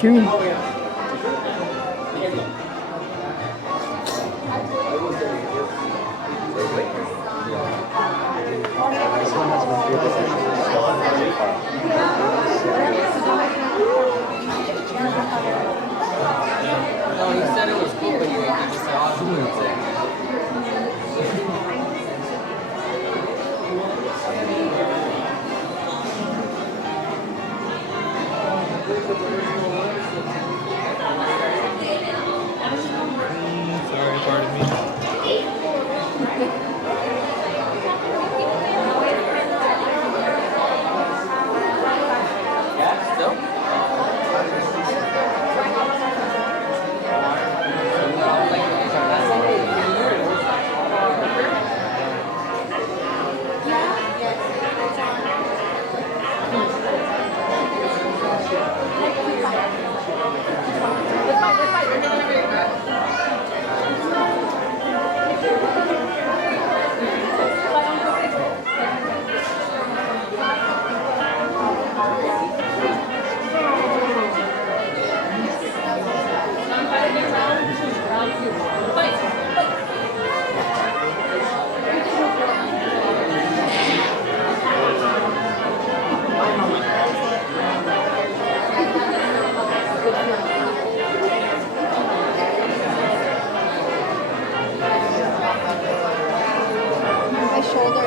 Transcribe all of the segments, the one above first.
dream. No, he said it was cool, but you just said awesome. Sorry, pardon me. Yeah, still? My shoulder.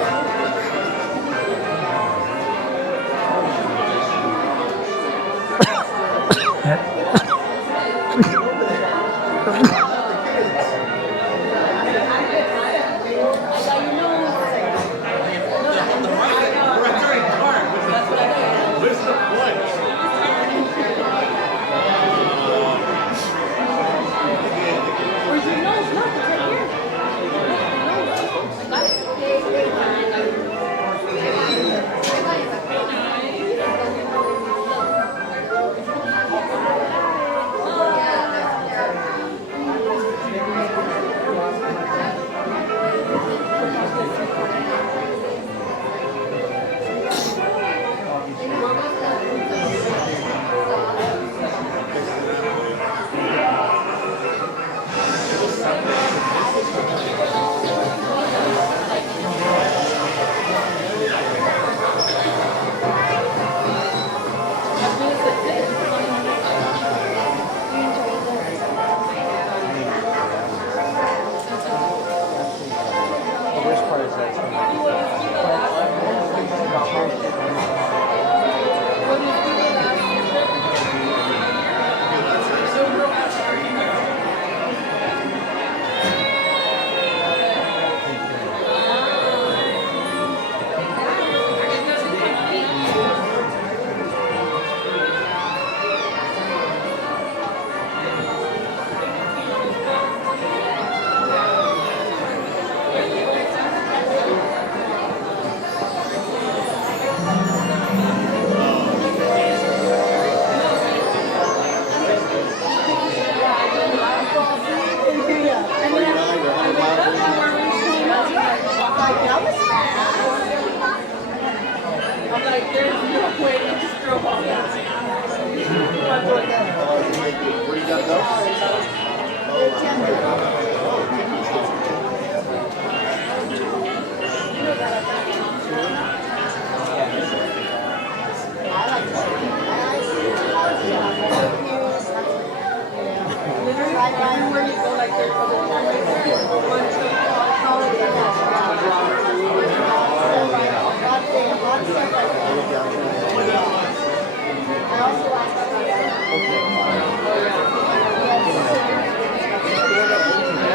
I'm like, there's no way you just drove off. Where you gotta go? Where you go, like, there's Okay.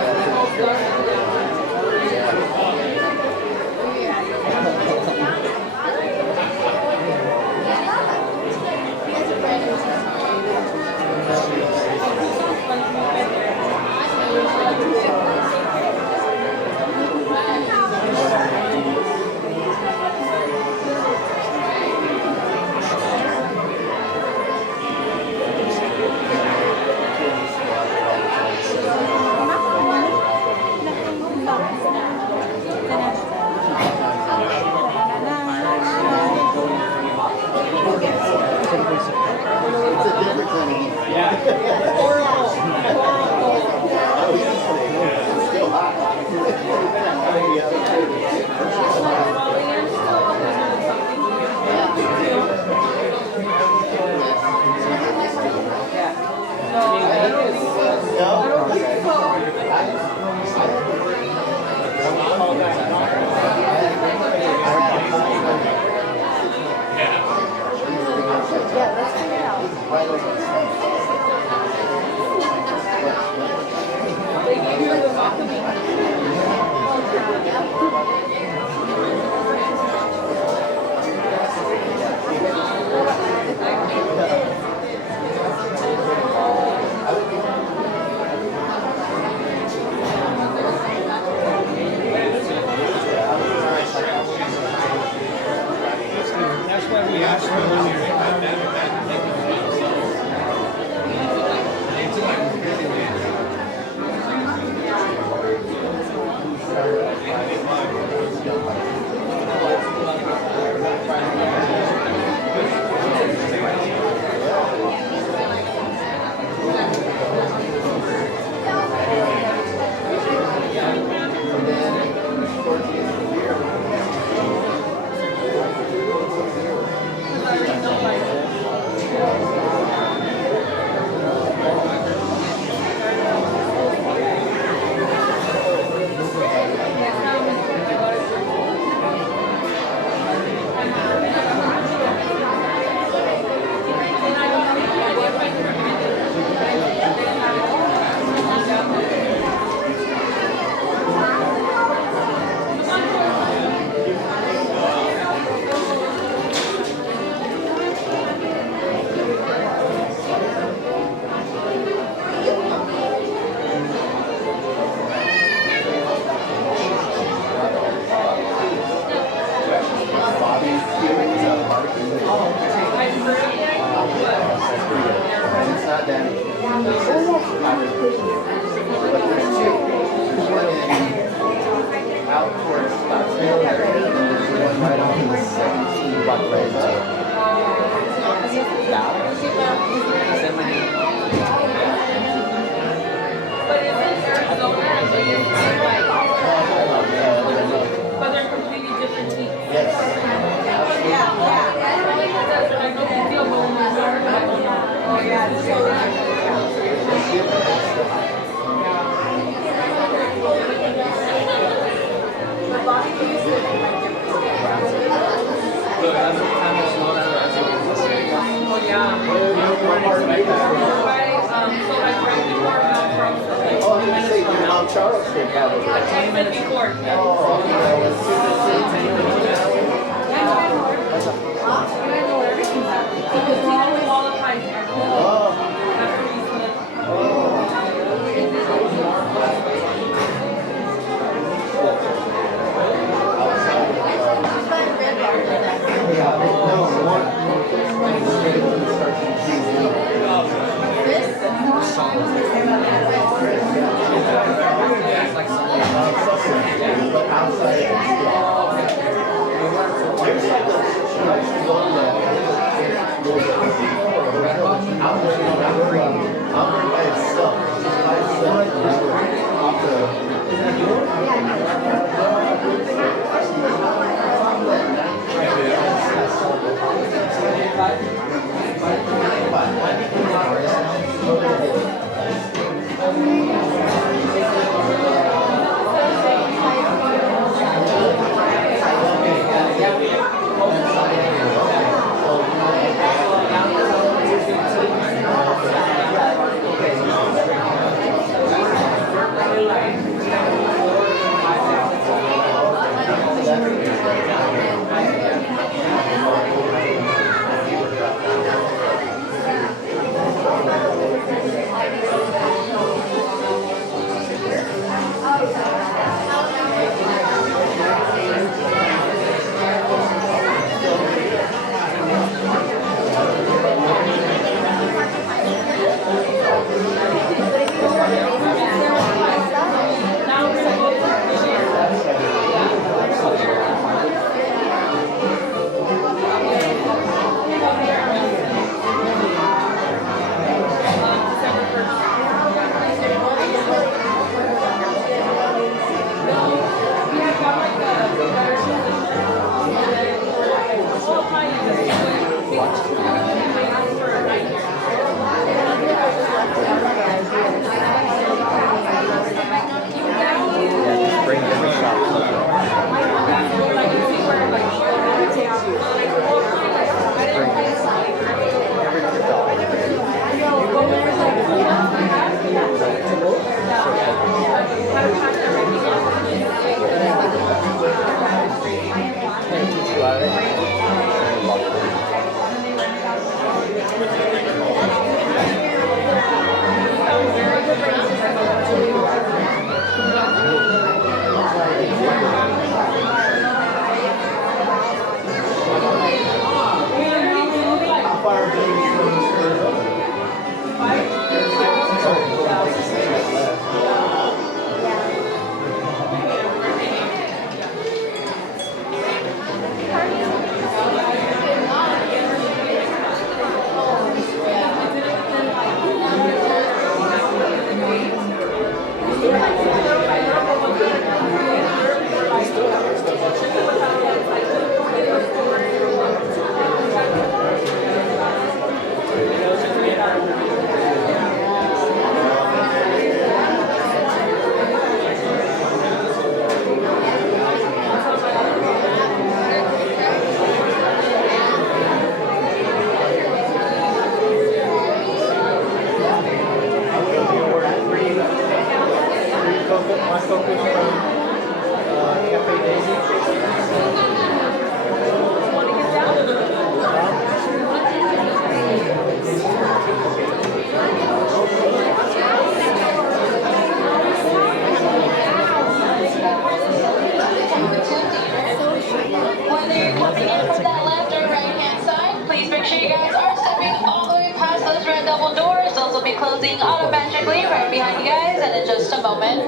double doors. Those will be closing automatically right behind you guys and in just a moment.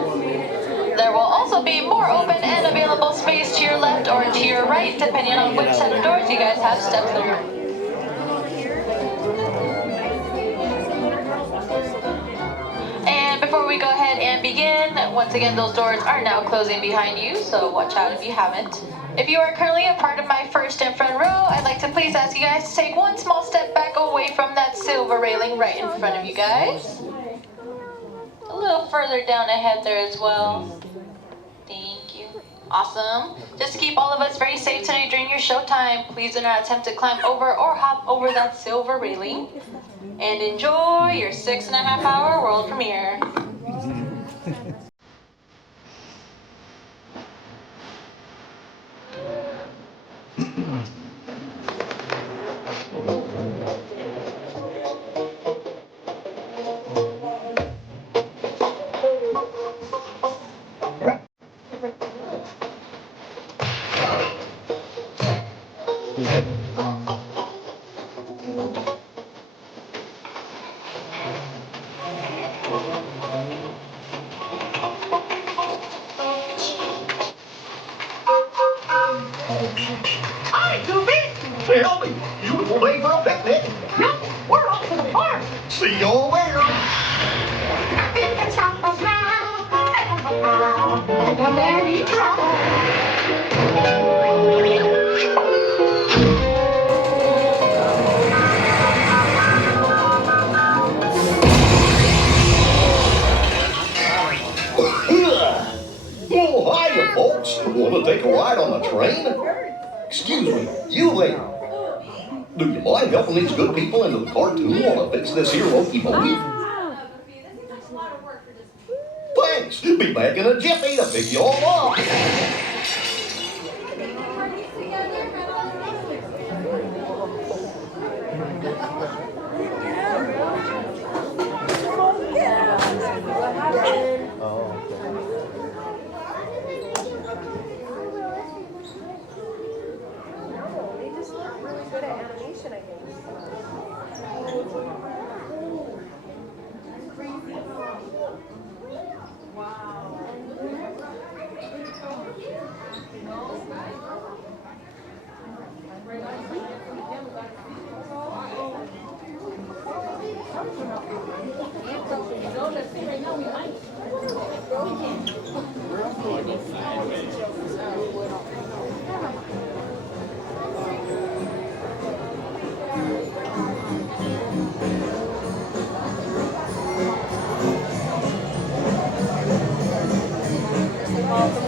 There will also be more open and available space to your left or to your right, depending on which set of doors you guys have stepped through. And before we go ahead and begin, once again, those doors are now closing behind you, so watch out if you haven't. If you are currently a part of my first and front row, I'd like to please ask you guys to take one small step back away from that silver railing right in front of you guys. A little further down ahead there as well. Thank you. Awesome. Just to keep all of us very safe tonight during your show time, please do not attempt to climb over or hop over that silver railing. And enjoy your 6.5-hour world premiere. Hi, Goofy! Say, help me. Beautiful day for a picnic. Nope, we're off to the park. See you all there. It's off the ground. And a merry Oh, hiya, folks. Want to take a ride on the train? Excuse me, you there. Do you mind helping these good people into the cartoon while I fix this here wokey-pokey? Thanks. Be back in a jiffy to pick you all up.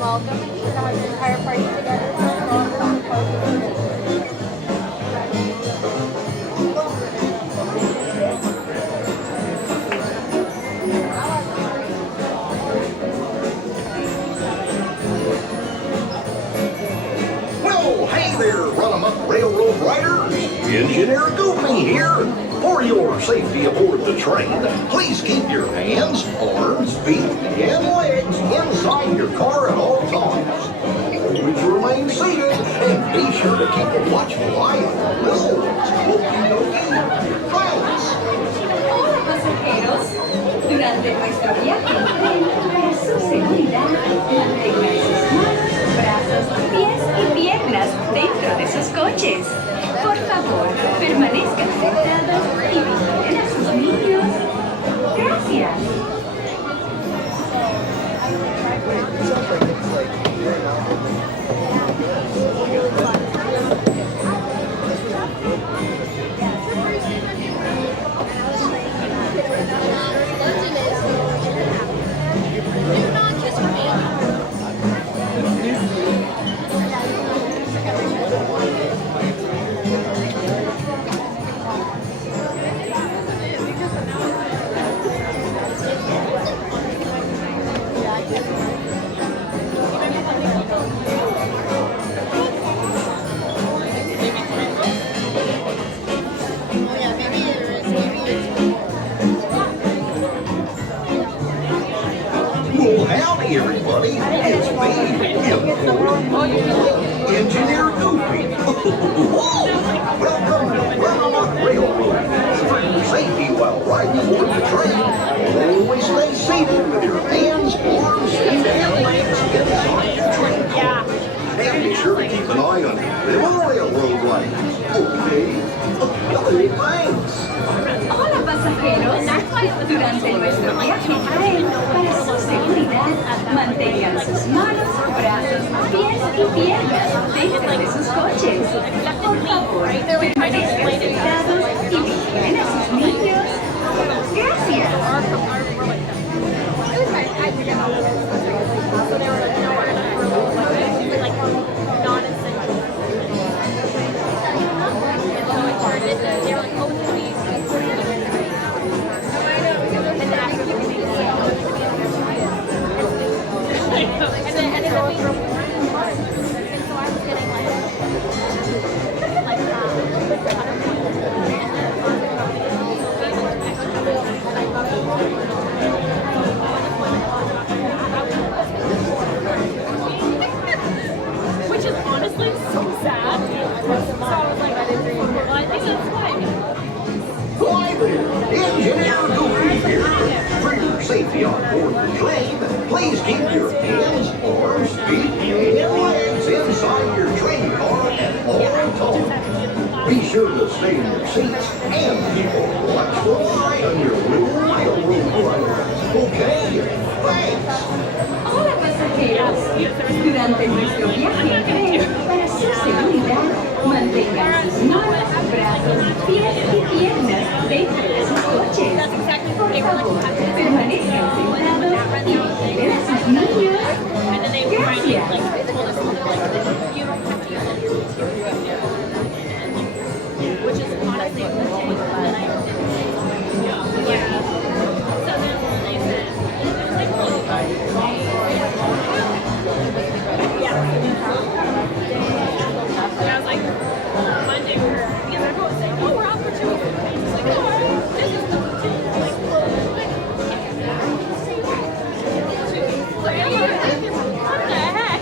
Welcome. And you should have your entire party together. Well, hey there, run-em-up railroad riders. Engineer Goofy here. For your safety aboard the train, please keep your hands, arms, feet, and legs inside your car at all times. Always remain seated and be sure to keep a watchful eye on the little ones. Okey-dokey. Silence. Hola pasajeros, durante nuestro viaje en tren, para su seguridad, mantengan sus manos, brazos, pies y piernas dentro de sus coches. Por favor, permanezcan sentados y vigilen a sus niños. Gracias. Well, howdy, everybody. It's me, Engineer Goofy. Welcome to Runaway Railroad. For your safety while riding Durante nuestro viaje en tren, para su seguridad, mantengan sus manos, brazos, pies y piernas dentro de sus coches. Por favor, permanezcan sentados y vigilen a sus niños. Gracias. Which is honestly so sad. So I was like, well, I think that's fine. Why there, Engineer Goofy here. For your safety on board the train, please keep your hands, arms, feet, and legs inside your train car at all times. Be sure to stay in your seats and keep a watchful eye on your little railroad rider. Okay? Thanks. Hola pasajeros, durante nuestro viaje en tren, para su seguridad, mantengan sus manos, brazos, pies y piernas dentro de sus coches. Por favor, permanezcan sentados y vigilen a sus niños. Gracias. Which is honestly and I was like, Monday, because everyone was saying, oh, we're out for 2 weeks. And I was like, oh, this is the what the heck?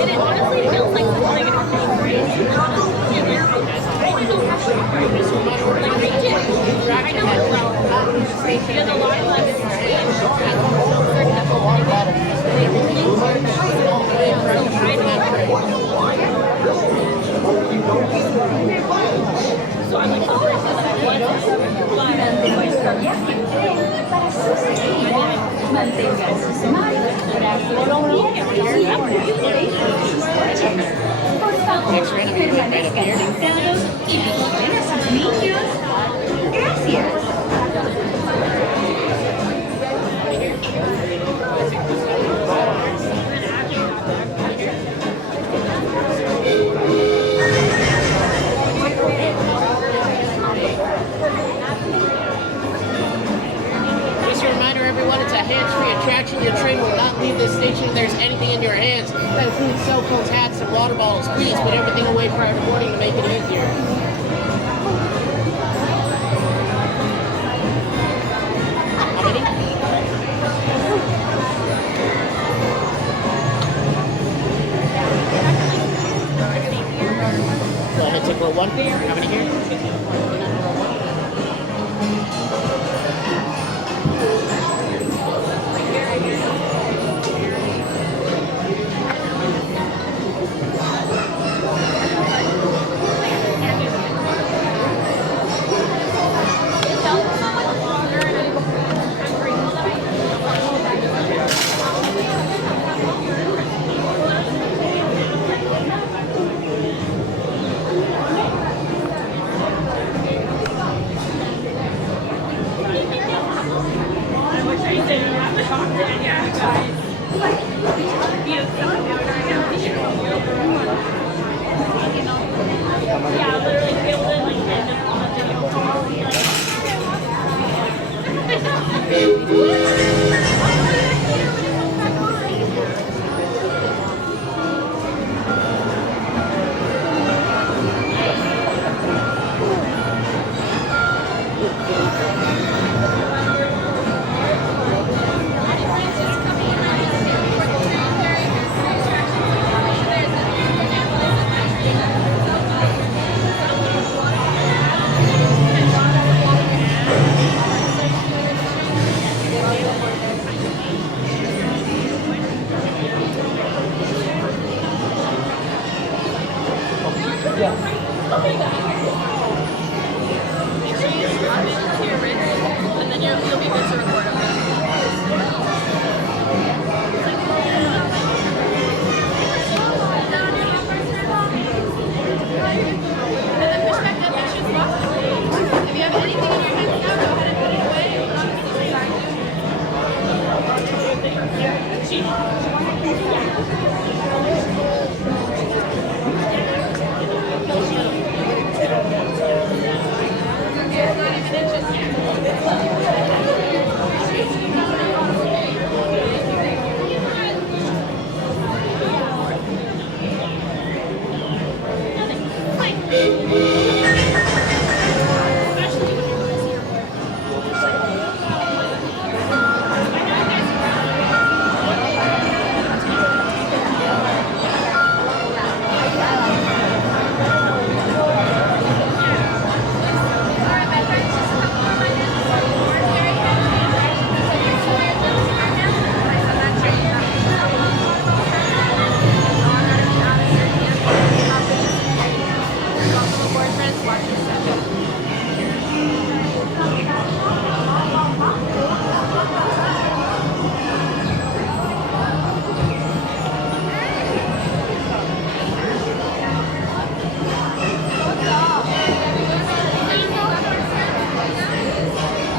And it honestly feels like something in our country. I know it well. There's a lot of so I'm like, Durante nuestro viaje en tren, para su seguridad, mantengan sus manos, brazos, pies y piernas dentro de sus coches. Por favor, permanezcan sentados y vigilen a sus niños. Gracias. Just a reminder, everyone, it's a hands-free attraction. Your train will not leave this station if there's anything in your hands. That includes cell phones, hats, and water bottles. Please put everything away prior to boarding to make it easier. How many? Go ahead, take row 1. How many here? And then you'll be good to record, and then push back that picture as possible. If you have anything in your hands now, go ahead and put it away. Like,